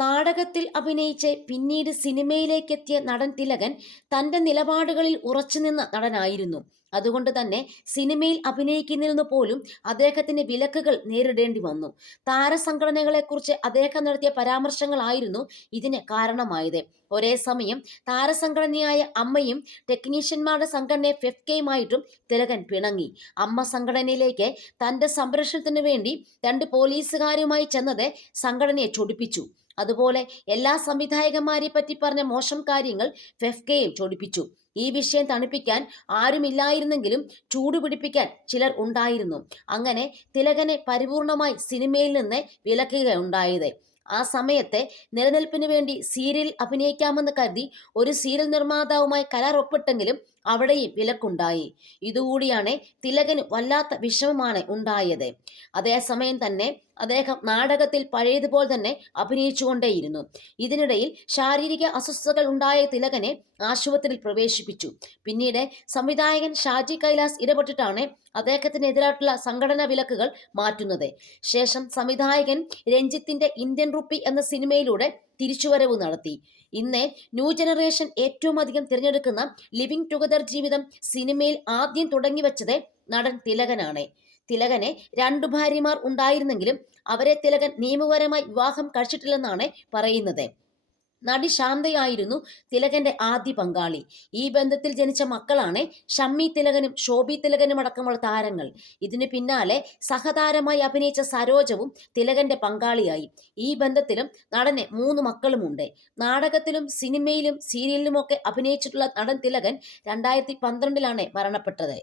നാടകത്തിൽ അഭിനയിച്ച് പിന്നീട് സിനിമയിലേക്കെത്തിയ നടൻ തിലകൻ തന്റെ നിലപാടുകളിൽ ഉറച്ചുനിന്ന നടനായിരുന്നു. അതുകൊണ്ട് തന്നെ സിനിമയിൽ അഭിനയിക്കുന്നതിൽ പോലും അദ്ദേഹത്തിന് വിലക്കുകൾ നേരിടേണ്ടി വന്നു. താരസംഘടനകളെക്കുറിച്ച് അദ്ദേഹം നടത്തിയ പരാമർശങ്ങളായിരുന്നു ഇതിന് കാരണമായത്. ഒരേ സമയം താരസംഘടനയായ അമ്മയും ടെക്നീഷ്യന്മാരുടെ സംഘടനയെ ഫെഫ്കയുമായിട്ടും തിലകൻ പിണങ്ങി. അമ്മ സംഘടനയിലേക്ക് തന്റെ സംരക്ഷണത്തിനു വേണ്ടി 2 പോലീസുകാരുമായി ചെന്നത് സംഘടനയെ ചൊടിപ്പിച്ചു. അതുപോലെ എല്ലാ സംവിധായകന്മാരെ പറ്റി പറഞ്ഞ മോശം കാര്യങ്ങൾ ഫെഫ്കയും ചൊടിപ്പിച്ചു. ഈ വിഷയം തണുപ്പിക്കാൻ ആരുമില്ലായിരുന്നെങ്കിലും ചൂടുപിടിപ്പിക്കാൻ ചിലർ ഉണ്ടായിരുന്നു. അങ്ങനെ തിലകനെ പരിപൂർണമായി സിനിമയിൽ നിന്ന് വിലക്കുകയുണ്ടായത്. ആ സമയത്തെ നിലനിൽപ്പിന് വേണ്ടി സീരിയൽ അഭിനയിക്കാമെന്ന് കരുതി ഒരു സീരിയൽ നിർമ്മാതാവുമായി കരാർ ഒപ്പിട്ടെങ്കിലും അവിടെയും വിലക്കുണ്ടായി. ഇതുകൂടിയാണ് തിലകന് വല്ലാത്ത വിഷമമാണ് ഉണ്ടായത്. അതേസമയം തന്നെ അദ്ദേഹം നാടകത്തിൽ പഴയതുപോലെ തന്നെ അഭിനയിച്ചുകൊണ്ടേയിരുന്നു. ഇതിനിടയിൽ ശാരീരിക അസ്വസ്ഥതകൾ ഉണ്ടായ തിലകനെ ആശുപത്രിയിൽ പ്രവേശിപ്പിച്ചു. പിന്നീട് സംവിധായകൻ ഷാജി കൈലാസ് ഇടപെട്ടിട്ടാണ് അദ്ദേഹത്തിനെതിരായിട്ടുള്ള സംഘടനാ വിലക്കുകൾ മാറ്റുന്നത്. ശേഷം സംവിധായകൻ രഞ്ജിത്തിന്റെ ഇന്ത്യൻ റുപ്പി എന്ന സിനിമയിലൂടെ തിരിച്ചുവരവ് നടത്തി. ഇന്ന് ന്യൂ ജനറേഷൻ ഏറ്റവും അധികം തിരഞ്ഞെടുക്കുന്ന ലിവിംഗ് ടുഗദർ ജീവിതം സിനിമയിൽ ആദ്യം തുടങ്ങിവെച്ചത് നടൻ തിലകനാണ്. തിലകന് 2 ഭാര്യമാർ ഉണ്ടായിരുന്നെങ്കിലും അവരെ തിലകൻ നിയമപരമായി വിവാഹം കഴിച്ചിട്ടില്ലെന്നാണ് പറയുന്നത്. നടി ശാന്തയായിരുന്നു തിലകന്റെ ആദ്യ പങ്കാളി. ഈ ബന്ധത്തിൽ ജനിച്ച മക്കളാണ് ഷമ്മി തിലകനും ശോഭി തിലകനും അടക്കമുള്ള താരങ്ങൾ. ഇതിനു പിന്നാലെ സഹതാരമായി അഭിനയിച്ച സരോജവും തിലകന്റെ പങ്കാളിയായി. ഈ ബന്ധത്തിലും നടന് 3 മക്കളുമുണ്ട്. നാടകത്തിലും സിനിമയിലും സീരിയലിലുമൊക്കെ അഭിനയിച്ചിട്ടുള്ള നടൻ തിലകൻ 2012 മരണപ്പെട്ടത്.